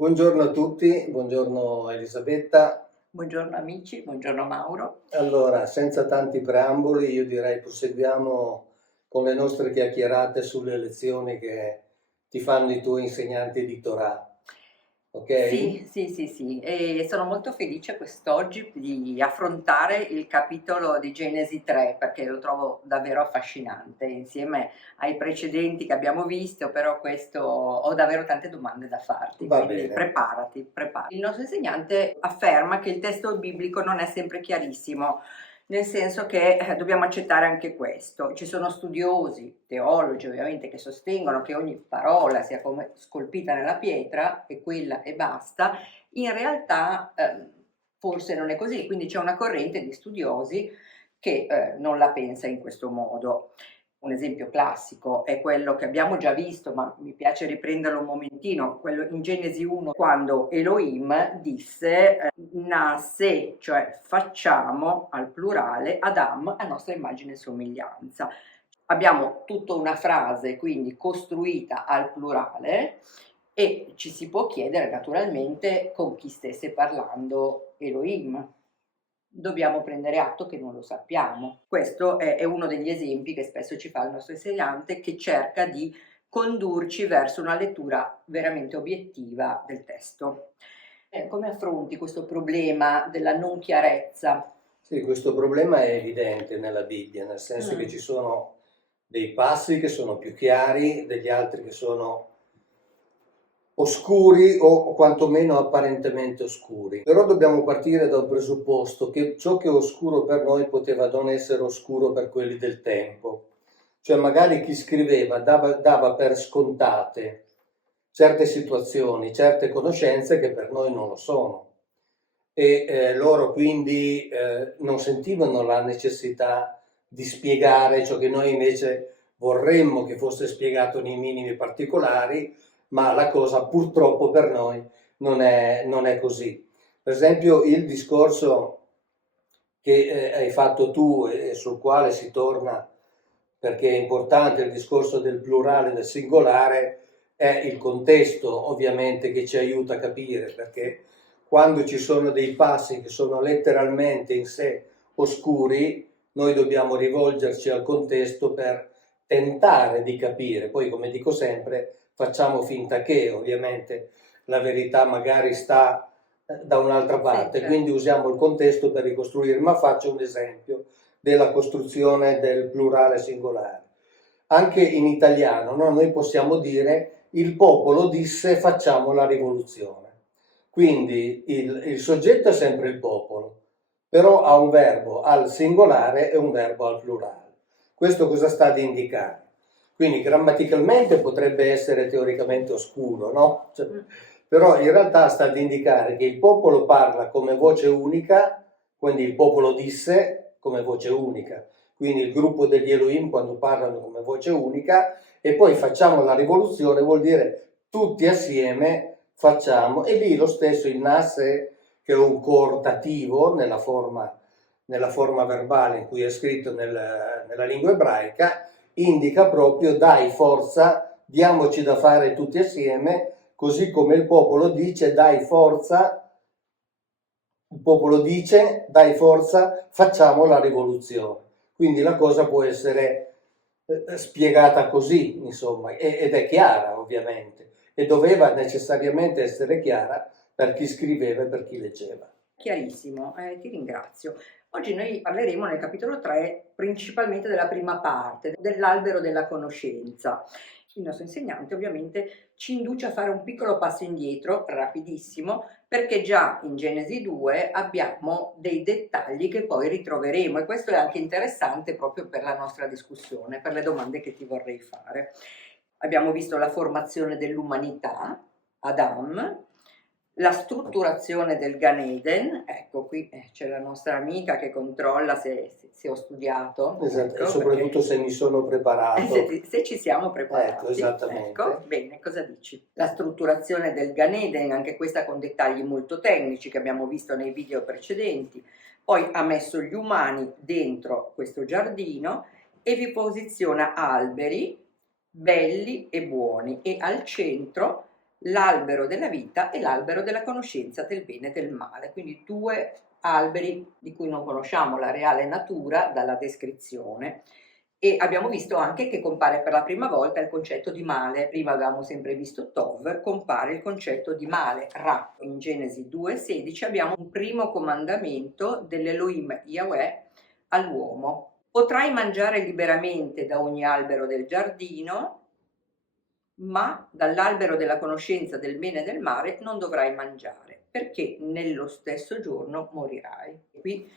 Buongiorno a tutti, buongiorno Elisabetta. Buongiorno amici, buongiorno Mauro. Allora, senza tanti preamboli, io direi proseguiamo con le nostre chiacchierate sulle lezioni che ti fanno i tuoi insegnanti di Torah, ok? Sì, e sono molto felice quest'oggi di affrontare il capitolo di Genesi 3 perché lo trovo davvero affascinante insieme ai precedenti che abbiamo visto, però questo ho davvero tante domande da farti, Va quindi bene. preparati. Il nostro insegnante afferma che il testo biblico non è sempre chiarissimo, nel senso che dobbiamo accettare anche questo. Ci sono studiosi, teologi ovviamente, che sostengono che ogni parola sia come scolpita nella pietra e quella e basta. In realtà forse non è così, quindi c'è una corrente di studiosi che non la pensa in questo modo. Un esempio classico è quello che abbiamo già visto, ma mi piace riprenderlo un momentino, quello in Genesi 1, quando Elohim disse Nase, cioè facciamo al plurale Adam a nostra immagine e somiglianza. Abbiamo tutta una frase quindi costruita al plurale e ci si può chiedere naturalmente con chi stesse parlando Elohim. Dobbiamo prendere atto che non lo sappiamo. Questo è uno degli esempi che spesso ci fa il nostro insegnante, che cerca di condurci verso una lettura veramente obiettiva del testo. Come affronti questo problema della non chiarezza? Sì, questo problema è evidente nella Bibbia, nel senso che ci sono dei passi che sono più chiari, degli altri che sono oscuri o quantomeno apparentemente oscuri. Però dobbiamo partire da un presupposto che ciò che è oscuro per noi poteva non essere oscuro per quelli del tempo. Cioè magari chi scriveva dava per scontate certe situazioni, certe conoscenze che per noi non lo sono. E loro quindi non sentivano la necessità di spiegare ciò che noi invece vorremmo che fosse spiegato nei minimi particolari, ma la cosa purtroppo per noi non è così. Per esempio il discorso che hai fatto tu e sul quale si torna, perché è importante il discorso del plurale e del singolare, è il contesto ovviamente che ci aiuta a capire, perché quando ci sono dei passi che sono letteralmente in sé oscuri, noi dobbiamo rivolgerci al contesto per tentare di capire. Poi, come dico sempre, facciamo finta che ovviamente la verità magari sta da un'altra parte, Sì, certo. Quindi usiamo il contesto per ricostruire, ma faccio un esempio della costruzione del plurale singolare. Anche in italiano, no? Noi possiamo dire il popolo disse facciamo la rivoluzione. Quindi il soggetto è sempre il popolo, però ha un verbo al singolare e un verbo al plurale. Questo cosa sta ad indicare? Quindi grammaticalmente potrebbe essere teoricamente oscuro, no? Però in realtà sta ad indicare che il popolo parla come voce unica, quindi il popolo disse come voce unica, quindi il gruppo degli Elohim quando parlano come voce unica, e poi facciamo la rivoluzione vuol dire tutti assieme facciamo, e lì lo stesso il Nase, che è un coortativo nella forma verbale in cui è scritto nella lingua ebraica, indica proprio dai forza, diamoci da fare tutti assieme, così come il popolo dice dai forza, facciamo la rivoluzione. Quindi la cosa può essere spiegata così, insomma, ed è chiara ovviamente, e doveva necessariamente essere chiara per chi scriveva e per chi leggeva. Chiarissimo, ti ringrazio. Oggi noi parleremo nel capitolo 3 principalmente della prima parte, dell'albero della conoscenza. Il nostro insegnante ovviamente ci induce a fare un piccolo passo indietro, rapidissimo, perché già in Genesi 2 abbiamo dei dettagli che poi ritroveremo e questo è anche interessante proprio per la nostra discussione, per le domande che ti vorrei fare. Abbiamo visto la formazione dell'umanità, Adam, la strutturazione del Gan Eden, ecco qui c'è la nostra amica che controlla se ho studiato. Esatto, Ecco, e soprattutto perché se mi sono preparato. se ci siamo preparati. Ecco, esattamente. Ecco, bene, cosa dici? La strutturazione del Gan Eden, anche questa con dettagli molto tecnici che abbiamo visto nei video precedenti. Poi ha messo gli umani dentro questo giardino e vi posiziona alberi belli e buoni e al centro l'albero della vita e l'albero della conoscenza del bene e del male, quindi due alberi di cui non conosciamo la reale natura dalla descrizione. E abbiamo visto anche che compare per la prima volta il concetto di male. Prima avevamo sempre visto Tov, compare il concetto di male, Ra. In Genesi 2,16 abbiamo un primo comandamento dell'Elohim Yahweh all'uomo. Potrai mangiare liberamente da ogni albero del giardino, ma dall'albero della conoscenza del bene e del male non dovrai mangiare, perché nello stesso giorno morirai. Qui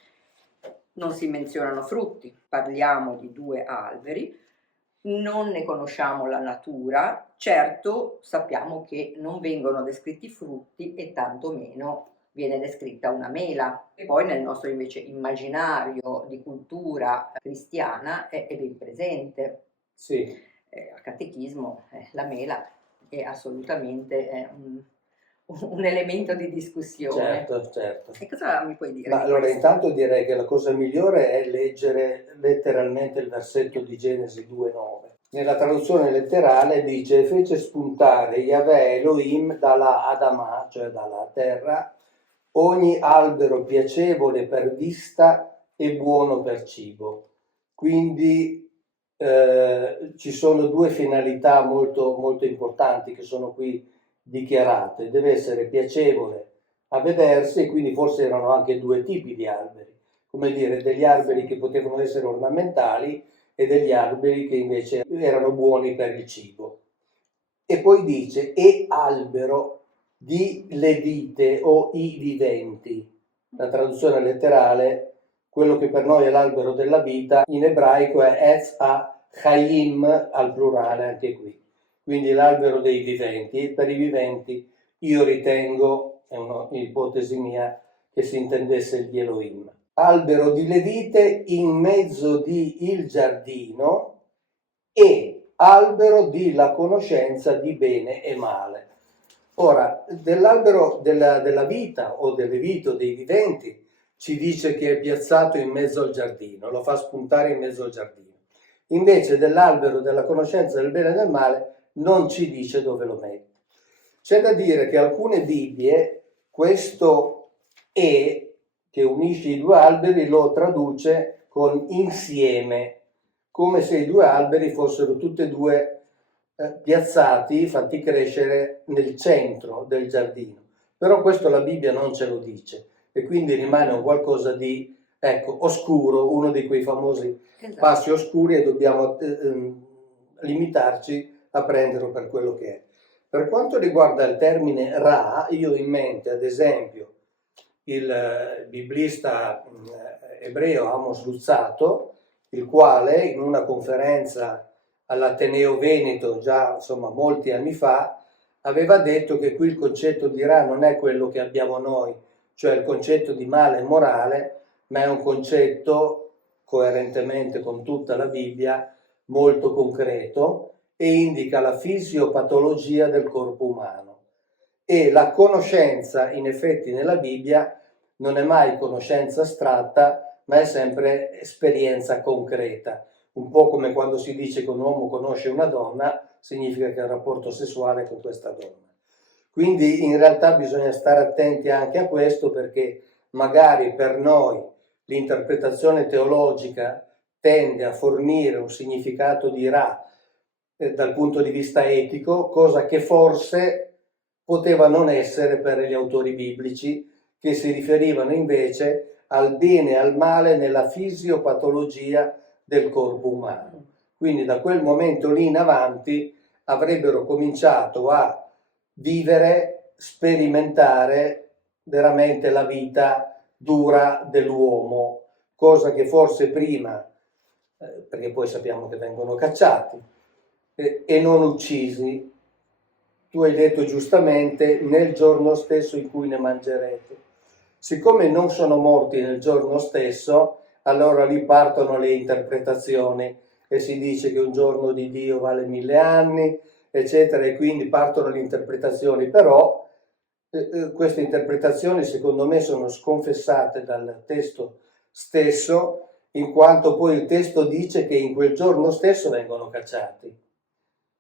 non si menzionano frutti, parliamo di due alberi, non ne conosciamo la natura, certo sappiamo che non vengono descritti frutti e tantomeno viene descritta una mela. E poi nel nostro invece immaginario di cultura cristiana è ben presente. Sì. Al catechismo la mela è assolutamente un elemento di discussione. Certo. E cosa mi puoi dire? Ma allora intanto direi che la cosa migliore è leggere letteralmente il versetto di Genesi 2,9. Nella traduzione letterale dice: e fece spuntare Yahweh Elohim dalla Adamà, cioè dalla terra, ogni albero piacevole per vista e buono per cibo. Quindi ci sono due finalità molto, molto importanti che sono qui dichiarate. Deve essere piacevole a vedersi, e quindi forse erano anche due tipi di alberi, come dire, degli alberi che potevano essere ornamentali e degli alberi che invece erano buoni per il cibo. E poi dice: e albero di le vite o i viventi. La traduzione letterale, quello che per noi è l'albero della vita, in ebraico è Etz HaChaim al plurale anche qui. Quindi l'albero dei viventi. E per i viventi io ritengo, è un'ipotesi mia, che si intendesse il Elohim. Albero di le vite in mezzo di il giardino e albero di la conoscenza di bene e male. Ora, dell'albero della vita o delle vite o dei viventi ci dice che è piazzato in mezzo al giardino, lo fa spuntare in mezzo al giardino. Invece dell'albero della conoscenza del bene e del male non ci dice dove lo mette. C'è da dire che alcune Bibbie questo "e" che unisce i due alberi lo traduce con insieme, come se i due alberi fossero tutti e due piazzati, fatti crescere nel centro del giardino. Però questo la Bibbia non ce lo dice e quindi rimane un qualcosa di, oscuro, uno di quei famosi passi oscuri, e dobbiamo limitarci a prenderlo per quello che è. Per quanto riguarda il termine Ra, io ho in mente ad esempio il biblista ebreo Amos Luzzatto, il quale in una conferenza all'Ateneo Veneto già molti anni fa aveva detto che qui il concetto di Ra non è quello che abbiamo noi, cioè il concetto di male e morale, ma è un concetto, coerentemente con tutta la Bibbia, molto concreto e indica la fisiopatologia del corpo umano. E la conoscenza, in effetti, nella Bibbia non è mai conoscenza astratta, ma è sempre esperienza concreta. Un po' come quando si dice che un uomo conosce una donna, significa che ha un rapporto sessuale con questa donna. Quindi in realtà bisogna stare attenti anche a questo, perché magari per noi l'interpretazione teologica tende a fornire un significato di Ra dal punto di vista etico, cosa che forse poteva non essere per gli autori biblici, che si riferivano invece al bene e al male nella fisiopatologia del corpo umano. Quindi da quel momento lì in avanti avrebbero cominciato a vivere, sperimentare veramente la vita dura dell'uomo, cosa che forse prima, perché poi sappiamo che vengono cacciati e non uccisi. Tu hai detto giustamente nel giorno stesso in cui ne mangerete. Siccome non sono morti nel giorno stesso, allora lì partono le interpretazioni e si dice che un giorno di Dio vale 1000 anni, eccetera, e quindi partono le interpretazioni, però queste interpretazioni secondo me sono sconfessate dal testo stesso, in quanto poi il testo dice che in quel giorno stesso vengono cacciati.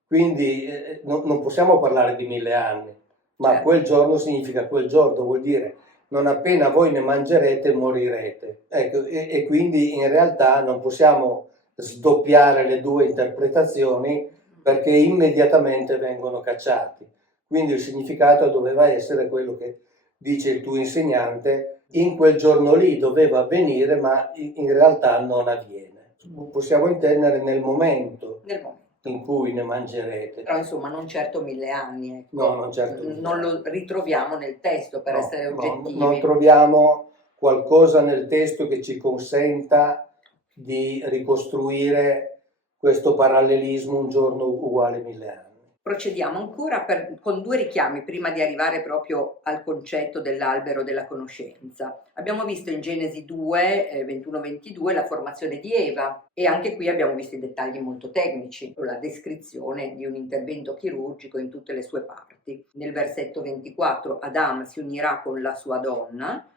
Quindi non possiamo parlare di 1000 anni, ma Certo. quel giorno significa quel giorno, vuol dire non appena voi ne mangerete morirete. Ecco, e quindi in realtà non possiamo sdoppiare le due interpretazioni perché immediatamente vengono cacciati. Quindi il significato doveva essere quello che dice il tuo insegnante, in quel giorno lì doveva avvenire, ma in realtà non avviene. Possiamo intendere nel momento Nel momento. in cui ne mangerete. Però insomma non certo 1000 anni, ecco. No, non certo. Non lo ritroviamo nel testo per essere oggettivi. Non troviamo qualcosa nel testo che ci consenta di ricostruire questo parallelismo un giorno uguale 1000 anni. Procediamo ancora con due richiami prima di arrivare proprio al concetto dell'albero della conoscenza. Abbiamo visto in Genesi 2, 21-22 la formazione di Eva e anche qui abbiamo visto i dettagli molto tecnici, la descrizione di un intervento chirurgico in tutte le sue parti. Nel versetto 24 Adam si unirà con la sua donna,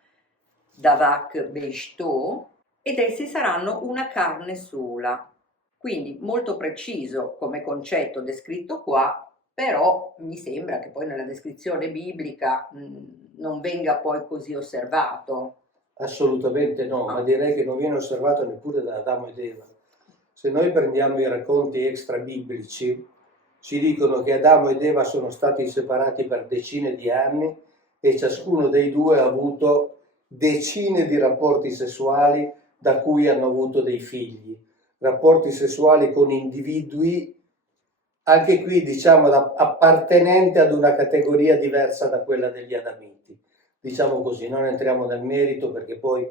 Davak Beishto, ed essi saranno una carne sola. Quindi molto preciso come concetto descritto qua, però mi sembra che poi nella descrizione biblica non venga poi così osservato. Assolutamente no, ma direi che non viene osservato neppure da Adamo ed Eva. Se noi prendiamo i racconti extra biblici, ci dicono che Adamo ed Eva sono stati separati per decine di anni e ciascuno dei due ha avuto decine di rapporti sessuali da cui hanno avuto dei figli. Rapporti sessuali con individui, anche qui diciamo appartenenti ad una categoria diversa da quella degli adamiti. Diciamo così, non entriamo nel merito perché poi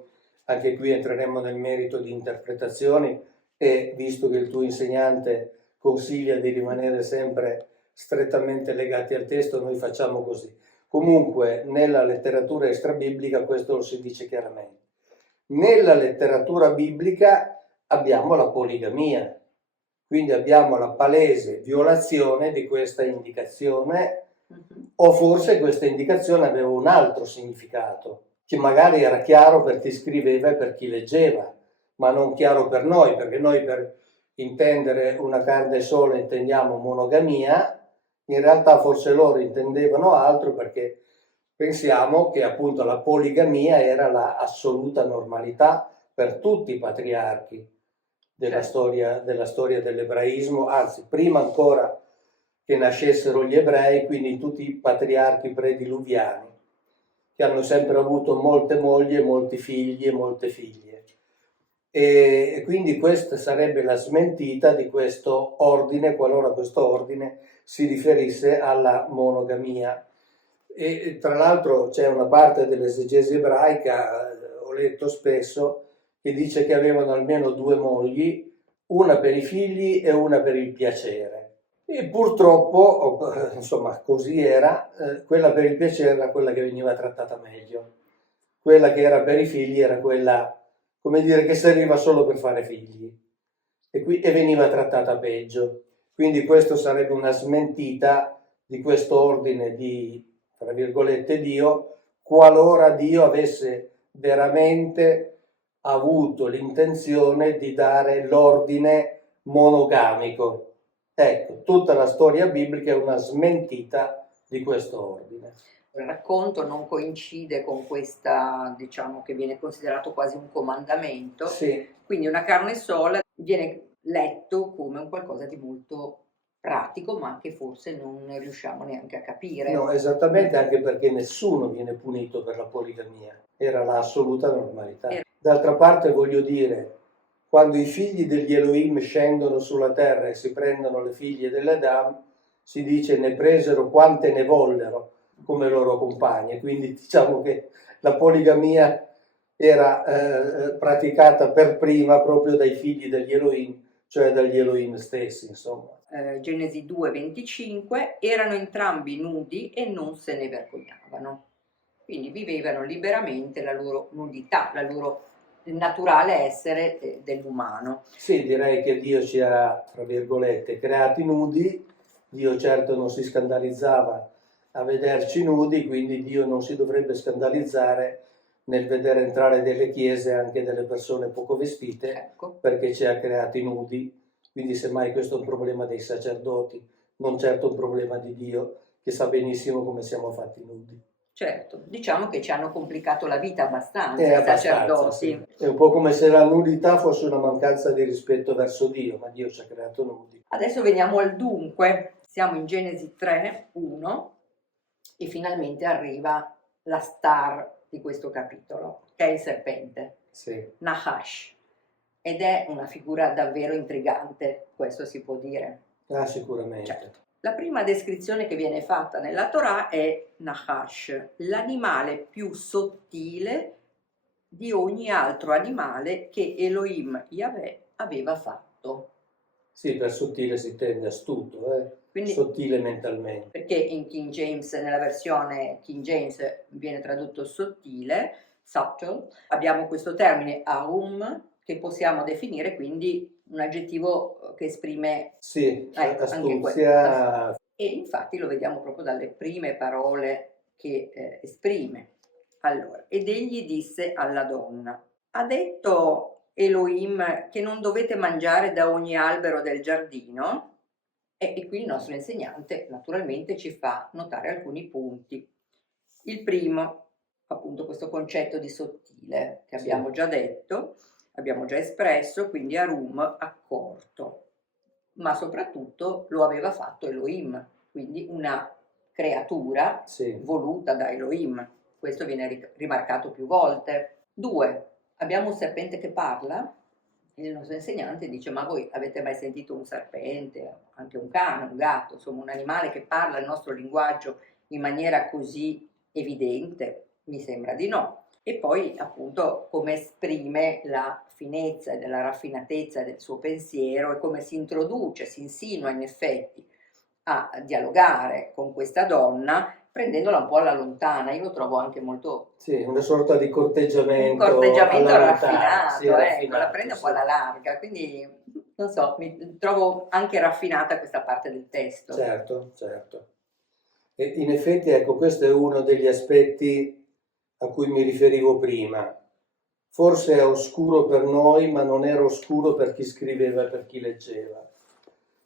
anche qui entreremo nel merito di interpretazioni e visto che il tuo insegnante consiglia di rimanere sempre strettamente legati al testo, noi facciamo così. Comunque nella letteratura extrabiblica questo lo si dice chiaramente. Nella letteratura biblica abbiamo la poligamia, quindi abbiamo la palese violazione di questa indicazione, o forse questa indicazione aveva un altro significato, che magari era chiaro per chi scriveva e per chi leggeva, ma non chiaro per noi, perché noi per intendere una carne sola intendiamo monogamia, in realtà forse loro intendevano altro perché pensiamo che appunto la poligamia era la assoluta normalità per tutti i patriarchi della storia dell'ebraismo, anzi prima ancora che nascessero gli ebrei, quindi tutti i patriarchi prediluviani, che hanno sempre avuto molte mogli e molti figli e molte figlie. E quindi questa sarebbe la smentita di questo ordine, qualora questo ordine si riferisse alla monogamia. E tra l'altro c'è una parte dell'esegesi ebraica, ho letto spesso, che dice che avevano almeno 2 mogli, una per i figli e una per il piacere. E purtroppo, insomma, così era, quella per il piacere era quella che veniva trattata meglio. Quella che era per i figli era quella, come dire, che serviva solo per fare figli e veniva trattata peggio. Quindi questo sarebbe una smentita di questo ordine di, tra virgolette, Dio, qualora Dio avesse veramente avuto l'intenzione di dare l'ordine monogamico. Ecco, tutta la storia biblica è una smentita di questo ordine. Il racconto non coincide con questa, diciamo, che viene considerato quasi un comandamento, sì. Quindi una carne sola viene letto come un qualcosa di molto pratico, ma che forse non riusciamo neanche a capire. No, esattamente, anche perché nessuno viene punito per la poligamia, era l'assoluta normalità. D'altra parte voglio dire, quando i figli degli Elohim scendono sulla terra e si prendono le figlie dell'Adam, si dice ne presero quante ne vollero come loro compagne, quindi diciamo che la poligamia era praticata per prima proprio dai figli degli Elohim, cioè dagli Elohim stessi, insomma. Genesi 2:25, erano entrambi nudi e non se ne vergognavano, quindi vivevano liberamente la loro nudità, il naturale essere dell'umano. Sì, direi che Dio ci ha, tra virgolette, creati nudi. Dio certo non si scandalizzava a vederci nudi, quindi Dio non si dovrebbe scandalizzare nel vedere entrare delle chiese anche delle persone poco vestite, ecco, perché ci ha creati nudi. Quindi semmai questo è un problema dei sacerdoti, non certo un problema di Dio, che sa benissimo come siamo fatti nudi. Certo, diciamo che ci hanno complicato la vita abbastanza È i abbastanza, sacerdoti. sì. È un po' come se la nudità fosse una mancanza di rispetto verso Dio, ma Dio ci ha creato nudi. Adesso veniamo al dunque. Siamo in Genesi 3, 1 e finalmente arriva la star di questo capitolo, che è il serpente, Sì. Nahash. Ed è una figura davvero intrigante, questo si può dire. Ah, sicuramente. Certo. La prima descrizione che viene fatta nella Torah è Nahash, l'animale più sottile di ogni altro animale che Elohim Yahweh aveva fatto. Sì, per sottile si intende astuto, Quindi, sottile mentalmente. perché in King James, nella versione King James viene tradotto sottile, subtle, abbiamo questo termine arum che possiamo definire quindi un aggettivo che esprime Sì, anche astuzia. e infatti lo vediamo proprio dalle prime parole che esprime. Allora, ed egli disse alla donna, ha detto Elohim che non dovete mangiare da ogni albero del giardino? E qui il nostro insegnante naturalmente ci fa notare alcuni punti. Il primo, appunto, questo concetto di sottile che abbiamo già detto, abbiamo già espresso, quindi arum, accorto, ma soprattutto lo aveva fatto Elohim, quindi una creatura voluta da Elohim. Questo viene rimarcato più volte. 2. Abbiamo un serpente che parla. Il nostro insegnante dice: ma voi avete mai sentito un serpente, anche un cane, un gatto, insomma un animale che parla il nostro linguaggio in maniera così evidente? Mi sembra di no. E poi appunto come esprime la finezza e la raffinatezza del suo pensiero e come si introduce, si insinua in effetti a dialogare con questa donna prendendola un po' alla lontana. Io lo trovo anche molto... Sì, una sorta di corteggiamento. Un corteggiamento alla raffinato, sì, raffinato, la prende un po' alla larga, quindi non so, mi trovo anche raffinata questa parte del testo. Certo, certo. E in effetti, ecco, questo è uno degli aspetti a cui mi riferivo prima. Forse è oscuro per noi, ma non era oscuro per chi scriveva e per chi leggeva.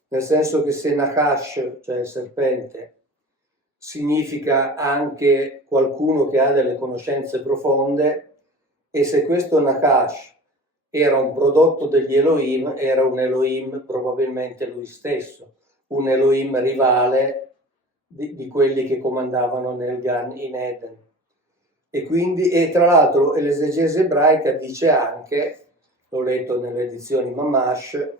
Nel senso che se Nakash, cioè il serpente, significa anche qualcuno che ha delle conoscenze profonde, e se questo Nakash era un prodotto degli Elohim, era un Elohim probabilmente lui stesso, un Elohim rivale di quelli che comandavano nel Gan in Eden. E quindi, e tra l'altro l'esegese ebraica dice anche, l'ho letto nelle edizioni Mamash,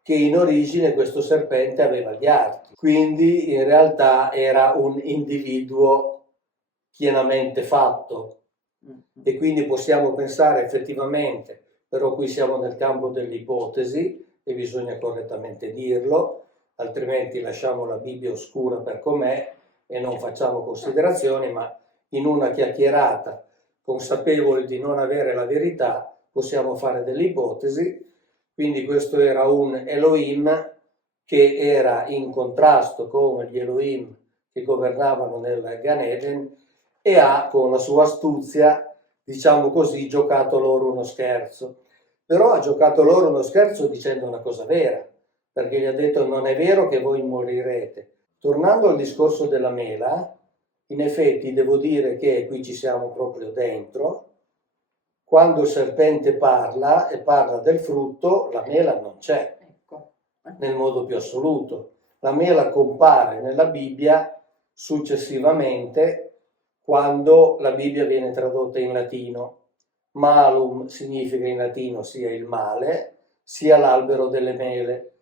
che in origine questo serpente aveva gli arti, quindi in realtà era un individuo pienamente fatto. E quindi possiamo pensare effettivamente, però qui siamo nel campo dell'ipotesi e bisogna correttamente dirlo, altrimenti lasciamo la Bibbia oscura per com'è e non facciamo considerazioni, ma in una chiacchierata, consapevoli di non avere la verità, possiamo fare delle ipotesi. Quindi questo era un Elohim che era in contrasto con gli Elohim che governavano nel Gan Eden e ha, con la sua astuzia, diciamo così, giocato loro uno scherzo. Però ha giocato loro uno scherzo dicendo una cosa vera, perché gli ha detto: non è vero che voi morirete. Tornando al discorso della mela, in effetti devo dire che qui ci siamo proprio dentro. Quando il serpente parla e parla del frutto, la mela non c'è, nel modo più assoluto. La mela compare nella Bibbia successivamente, quando la Bibbia viene tradotta in latino. Malum significa in latino sia il male, sia l'albero delle mele.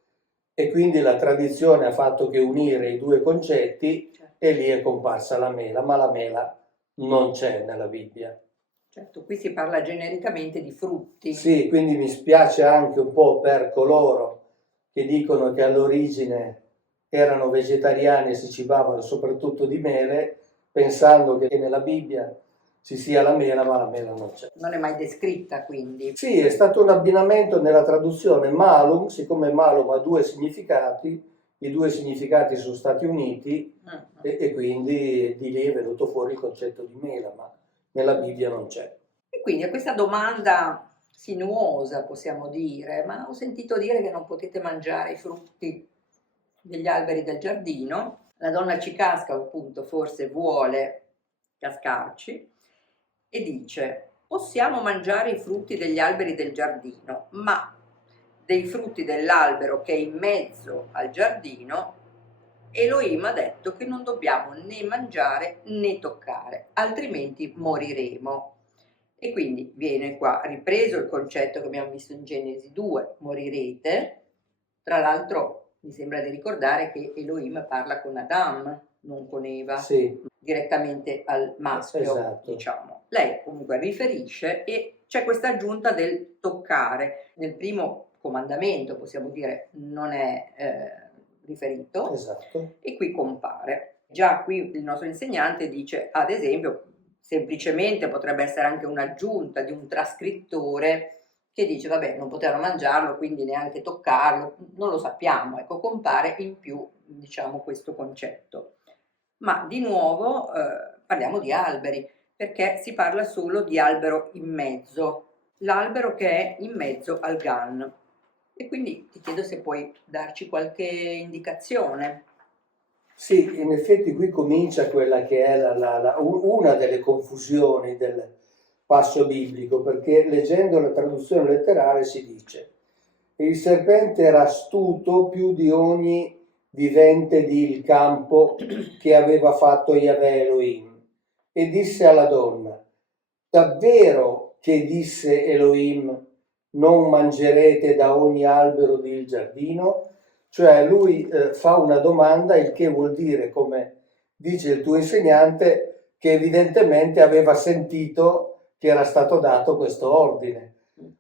E quindi la tradizione ha fatto che unire i due concetti e lì è comparsa la mela, ma la mela non c'è nella Bibbia. Certo, qui si parla genericamente di frutti. Sì, quindi mi spiace anche un po' per coloro che dicono che all'origine erano vegetariani e si cibavano soprattutto di mele, pensando che nella Bibbia ci sia la mela, ma la mela non c'è. Non è mai descritta, quindi. Sì, è stato un abbinamento nella traduzione malum, siccome malum ha due significati, i due significati sono stati uniti e quindi di lì è venuto fuori il concetto di mela, ma nella Bibbia non c'è. E quindi a questa domanda sinuosa, possiamo dire, ma ho sentito dire che non potete mangiare i frutti degli alberi del giardino. La donna ci casca, appunto, forse vuole cascarci, e dice: possiamo mangiare i frutti degli alberi del giardino, ma dei frutti dell'albero che è in mezzo al giardino Elohim ha detto che non dobbiamo né mangiare né toccare, altrimenti moriremo. E quindi viene qua ripreso il concetto che abbiamo visto in Genesi 2, morirete. Tra l'altro mi sembra di ricordare che Elohim parla con Adam, non con Eva, Sì, direttamente al maschio, esatto. diciamo. Lei comunque riferisce e c'è questa aggiunta del toccare. Nel primo comandamento, possiamo dire, non è riferito, Esatto. e qui compare. Già qui il nostro insegnante dice, ad esempio, semplicemente potrebbe essere anche un'aggiunta di un trascrittore che dice vabbè, non potevano mangiarlo, quindi neanche toccarlo, non lo sappiamo, ecco, compare in più, diciamo, questo concetto. Ma di nuovo parliamo di alberi, perché si parla solo di albero in mezzo, l'albero che è in mezzo al GAN. E quindi ti chiedo se puoi darci qualche indicazione. Sì, in effetti qui comincia quella che è una delle confusioni del passo biblico, perché leggendo la traduzione letterale si dice: il serpente era astuto più di ogni vivente del campo che aveva fatto Yahweh Elohim, e disse alla donna: davvero che disse Elohim, non mangerete da ogni albero del giardino? Cioè lui fa una domanda, il che vuol dire, come dice il tuo insegnante, che evidentemente aveva sentito che era stato dato questo ordine,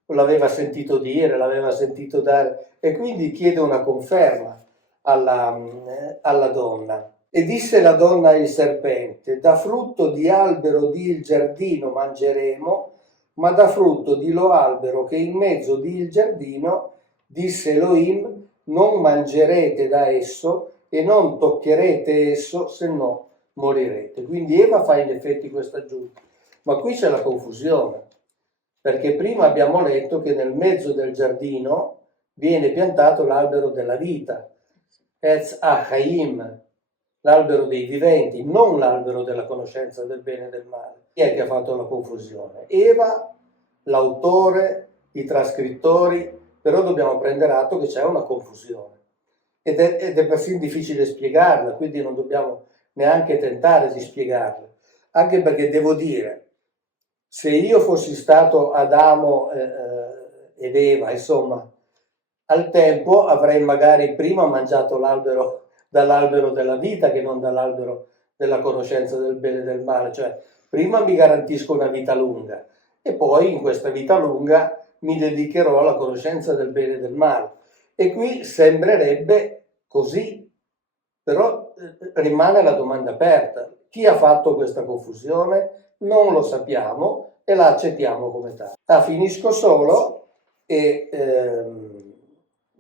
l'aveva sentito dire, l'aveva sentito dare, e quindi chiede una conferma alla donna. E disse la donna al serpente: da frutto di albero del giardino mangeremo, ma da frutto di lo albero che in mezzo del giardino, disse Elohim, non mangerete da esso e non toccherete esso, se no morirete. Quindi Eva fa in effetti questa aggiunta. Ma qui c'è la confusione, perché prima abbiamo letto che nel mezzo del giardino viene piantato l'albero della vita, Etz Achaim, l'albero dei viventi, non l'albero della conoscenza del bene e del male. Chi è che ha fatto la confusione? Eva, l'autore, i trascrittori, però dobbiamo prendere atto che c'è una confusione ed è persino difficile spiegarla, quindi non dobbiamo neanche tentare di spiegarla, anche perché devo dire, se io fossi stato Adamo ed Eva, insomma, al tempo avrei magari prima mangiato dall'albero della vita che non dall'albero della conoscenza del bene e del male, cioè prima mi garantisco una vita lunga e poi in questa vita lunga mi dedicherò alla conoscenza del bene e del male. E qui sembrerebbe così, però rimane la domanda aperta. Chi ha fatto questa confusione? Non lo sappiamo e la accettiamo come tale. Finisco solo e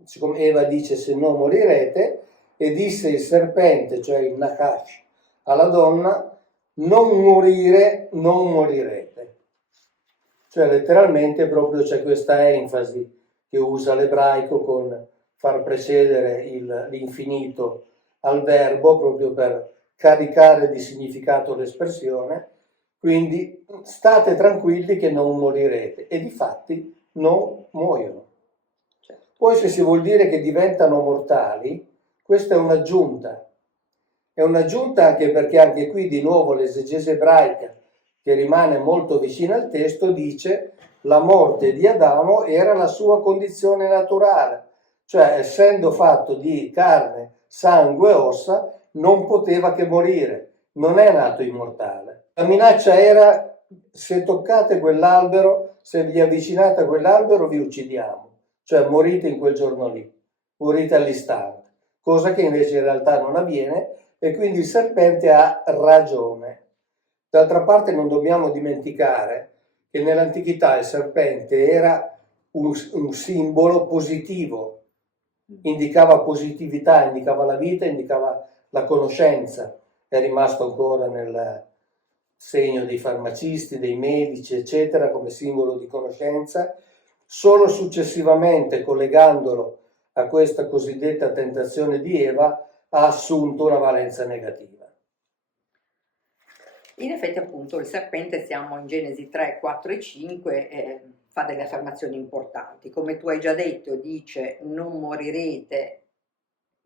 siccome Eva dice se no morirete, e disse il serpente, cioè il Nachash, alla donna: non morire, non morirete. Cioè letteralmente proprio c'è questa enfasi che usa l'ebraico con far precedere l'infinito al verbo proprio per caricare di significato l'espressione. Quindi state tranquilli che non morirete, e difatti non muoiono. Poi se si vuol dire che diventano mortali, questa è un'aggiunta. È un'aggiunta anche perché anche qui di nuovo l'esegese ebraica, che rimane molto vicina al testo, dice: la morte di Adamo era la sua condizione naturale, cioè essendo fatto di carne, sangue e ossa, non poteva che morire, non è nato immortale. La minaccia era: se toccate quell'albero, se vi avvicinate a quell'albero vi uccidiamo, cioè morite in quel giorno lì, morite all'istante, cosa che invece in realtà non avviene, e quindi il serpente ha ragione. D'altra parte non dobbiamo dimenticare che nell'antichità il serpente era un simbolo positivo, indicava positività, indicava la vita, indicava la conoscenza. È rimasto ancora nel segno dei farmacisti, dei medici, eccetera, come simbolo di conoscenza. Solo successivamente, collegandolo a questa cosiddetta tentazione di Eva ha assunto una valenza negativa. In effetti appunto il serpente, siamo in Genesi 3, 4 e 5, fa delle affermazioni importanti. Come tu hai già detto, dice non morirete,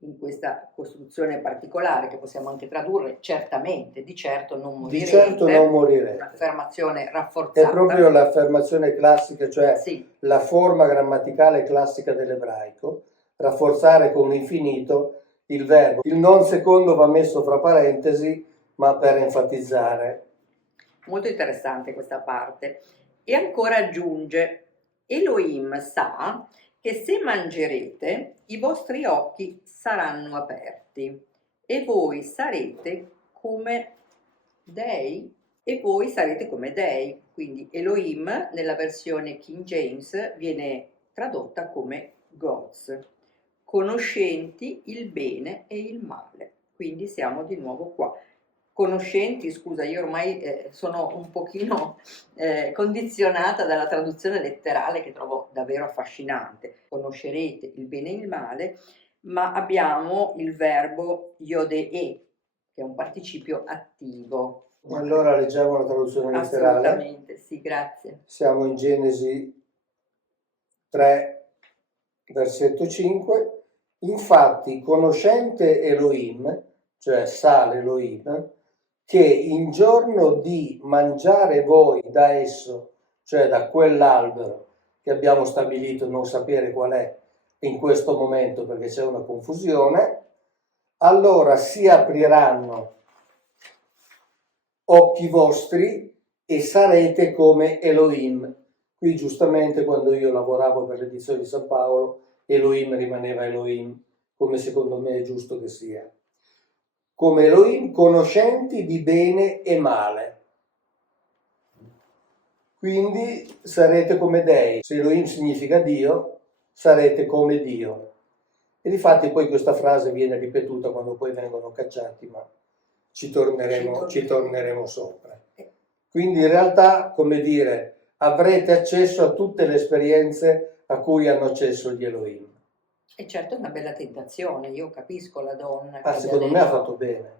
in questa costruzione particolare che possiamo anche tradurre certamente, di certo non morirete. Di certo non morirete. Un'affermazione rafforzata. È proprio l'affermazione classica, cioè sì, la forma grammaticale classica dell'ebraico, rafforzare con l'infinito il verbo. Il non secondo va messo fra parentesi, ma per enfatizzare. Molto interessante questa parte. E ancora aggiunge, Elohim sa che se mangerete i vostri occhi saranno aperti e voi sarete come dei. E voi sarete come dei. Quindi Elohim nella versione King James viene tradotta come gods, conoscenti il bene e il male. Quindi siamo di nuovo qua. Conoscenti, scusa, io ormai sono un pochino condizionata dalla traduzione letterale che trovo davvero affascinante. Conoscerete il bene e il male, ma abbiamo il verbo iodee, che è un participio attivo. Allora leggiamo la traduzione letterale. Assolutamente, sì, grazie. Siamo in Genesi 3, versetto 5. Infatti, conoscente Elohim, cioè sa l'Elohim, che in giorno di mangiare voi da esso, cioè da quell'albero che abbiamo stabilito non sapere qual è in questo momento perché c'è una confusione, allora si apriranno occhi vostri e sarete come Elohim. Qui giustamente quando io lavoravo per l'edizione di San Paolo, Elohim rimaneva Elohim, come secondo me è giusto che sia. Come Elohim, conoscenti di bene e male. Quindi sarete come dei. Se Elohim significa Dio, sarete come Dio. E difatti poi questa frase viene ripetuta quando poi vengono cacciati, ma ci torneremo sopra. Quindi in realtà, come dire, avrete accesso a tutte le esperienze a cui hanno accesso gli Elohim. E certo è una bella tentazione, io capisco la donna. Secondo me ha fatto bene.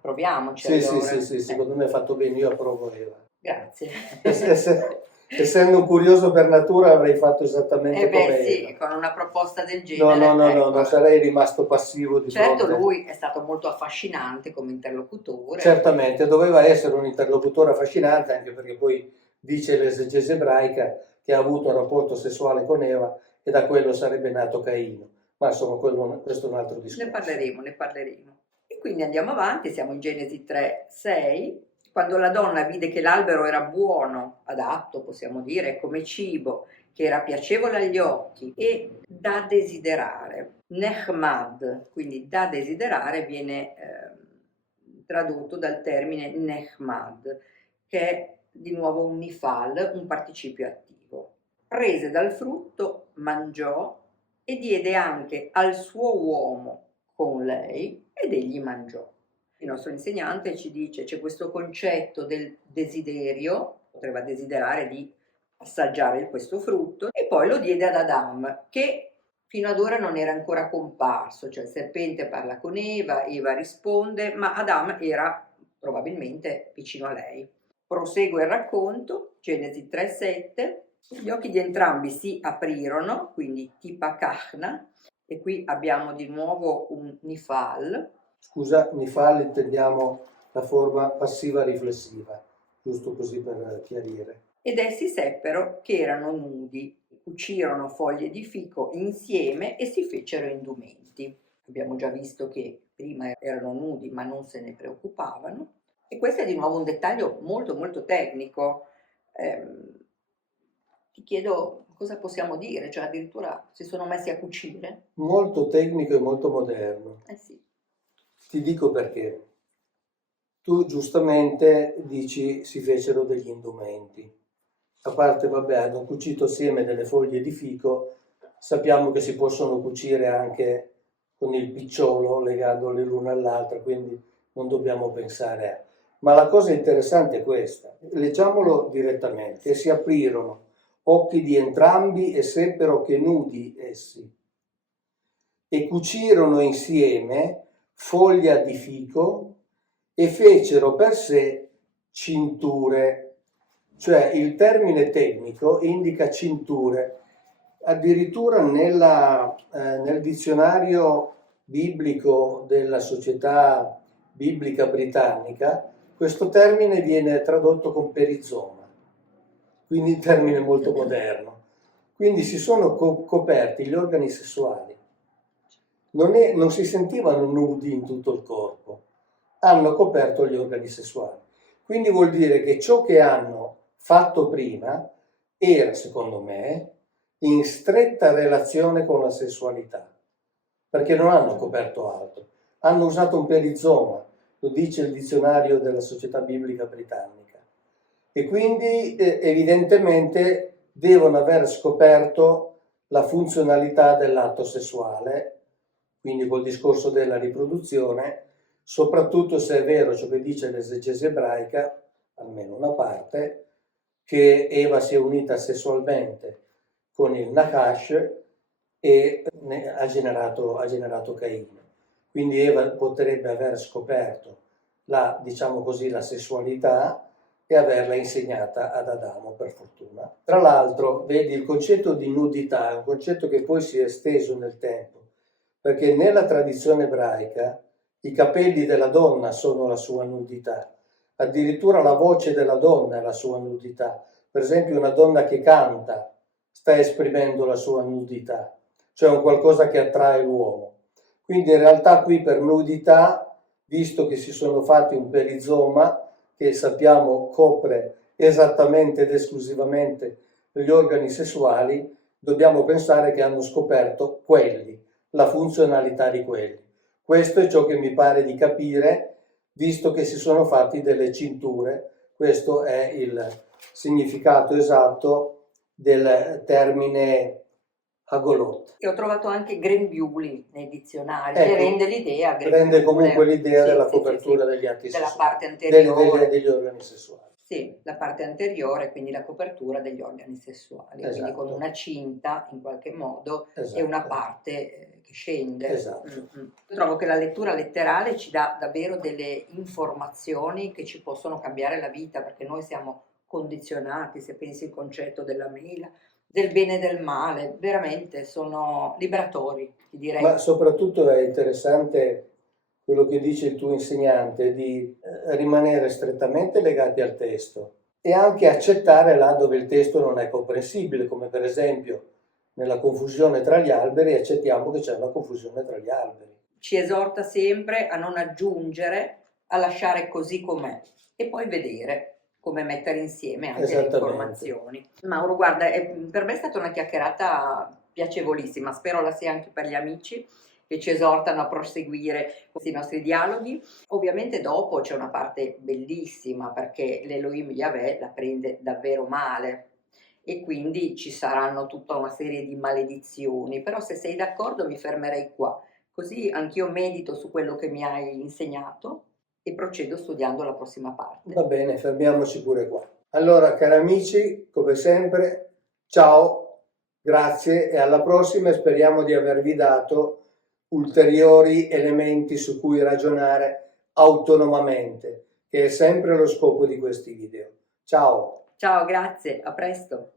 Proviamoci Sì, allora. sì, secondo me ha fatto bene, io approvo Eva. Grazie. Essendo curioso per natura avrei fatto esattamente come sì, Eva. con una proposta del genere. No, non sarei rimasto passivo di fronte. Certo, lui è stato molto affascinante come interlocutore. Certamente, doveva essere un interlocutore affascinante, anche perché poi dice l'esegesi ebraica che ha avuto un rapporto sessuale con Eva e da quello sarebbe nato Caino. Ma insomma, questo è un altro discorso. Ne parleremo. E quindi andiamo avanti, siamo in Genesi 3, 6. Quando la donna vide che l'albero era buono, adatto, possiamo dire, come cibo, che era piacevole agli occhi e da desiderare. Nechmad, quindi da desiderare, viene tradotto dal termine nechmad, che è di nuovo un nifal, un participio attivo. Prese dal frutto, mangiò e diede anche al suo uomo con lei ed egli mangiò. Il nostro insegnante ci dice c'è questo concetto del desiderio, poteva desiderare di assaggiare questo frutto, e poi lo diede ad Adam, che fino ad ora non era ancora comparso, cioè il serpente parla con Eva, Eva risponde, ma Adam era probabilmente vicino a lei. Prosegue il racconto, Genesi 3,7, gli occhi di entrambi si aprirono, quindi tipakachna, e qui abbiamo di nuovo un nifal. Scusa, nifal intendiamo la forma passiva riflessiva, giusto così per chiarire. Ed essi seppero che erano nudi, cucirono foglie di fico insieme e si fecero indumenti. Abbiamo già visto che prima erano nudi ma non se ne preoccupavano. E questo è di nuovo un dettaglio molto molto tecnico. Ti chiedo cosa possiamo dire, cioè addirittura si sono messi a cucire? Molto tecnico e molto moderno. Sì. Ti dico perché. Tu giustamente dici si fecero degli indumenti. A parte, vabbè, hanno cucito assieme delle foglie di fico, sappiamo che si possono cucire anche con il picciolo legandole l'una all'altra, quindi non dobbiamo pensare a... Ma la cosa interessante è questa, leggiamolo direttamente, e si aprirono occhi di entrambi e seppero che nudi essi. e cucirono insieme foglia di fico e fecero per sé cinture. Cioè il termine tecnico indica cinture. Addirittura nel dizionario biblico della Società Biblica Britannica questo termine viene tradotto con perizoma, quindi un termine molto moderno. Quindi si sono coperti gli organi sessuali. Non si sentivano nudi in tutto il corpo, hanno coperto gli organi sessuali. Quindi vuol dire che ciò che hanno fatto prima era, secondo me, in stretta relazione con la sessualità, perché non hanno coperto altro. Hanno usato un perizoma, lo dice il dizionario della Società Biblica Britannica. E quindi evidentemente devono aver scoperto la funzionalità dell'atto sessuale, quindi col discorso della riproduzione, soprattutto se è vero ciò che dice l'esegesi ebraica, almeno una parte, che Eva si è unita sessualmente con il Nahash e ha generato Caino. Quindi Eva potrebbe aver scoperto diciamo così, la sessualità e averla insegnata ad Adamo, per fortuna. Tra l'altro, vedi, il concetto di nudità è un concetto che poi si è esteso nel tempo, perché nella tradizione ebraica i capelli della donna sono la sua nudità, addirittura la voce della donna è la sua nudità. Per esempio una donna che canta sta esprimendo la sua nudità, cioè un qualcosa che attrae l'uomo. Quindi in realtà qui per nudità, visto che si sono fatti un perizoma, che sappiamo copre esattamente ed esclusivamente gli organi sessuali, dobbiamo pensare che hanno scoperto quelli, la funzionalità di quelli. Questo è ciò che mi pare di capire, visto che si sono fatti delle cinture. Questo è il significato esatto del termine agolot. E ho trovato anche grembiuli nei dizionari, Ecco, che rende l'idea. Rende comunque l'idea sì, della sì, copertura sì, degli atti della sessuali, parte anteriore. degli organi sessuali. Sì, la parte anteriore, quindi la copertura degli organi sessuali, Esatto. quindi con una cinta in qualche modo Esatto. e una parte che scende. Esatto. Mm-hmm. Trovo che la lettura letterale ci dà davvero delle informazioni che ci possono cambiare la vita, perché noi siamo condizionati, se pensi il concetto della mela, del bene e del male, veramente sono liberatori, ti direi. Ma soprattutto è interessante quello che dice il tuo insegnante, di rimanere strettamente legati al testo e anche accettare là dove il testo non è comprensibile, come per esempio nella confusione tra gli alberi accettiamo che c'è una confusione tra gli alberi. Ci esorta sempre a non aggiungere, a lasciare così com'è e poi vedere come mettere insieme anche le informazioni. Mauro, guarda, per me è stata una chiacchierata piacevolissima, spero la sia anche per gli amici che ci esortano a proseguire questi nostri dialoghi. Ovviamente dopo c'è una parte bellissima, perché l'Elohim Yahweh la prende davvero male e quindi ci saranno tutta una serie di maledizioni, però se sei d'accordo mi fermerei qua, così anch'io medito su quello che mi hai insegnato e procedo studiando la prossima parte. Va bene, fermiamoci pure qua. Allora, cari amici, come sempre, ciao, grazie e alla prossima. Speriamo di avervi dato ulteriori elementi su cui ragionare autonomamente, che è sempre lo scopo di questi video. Ciao! Ciao, grazie, a presto!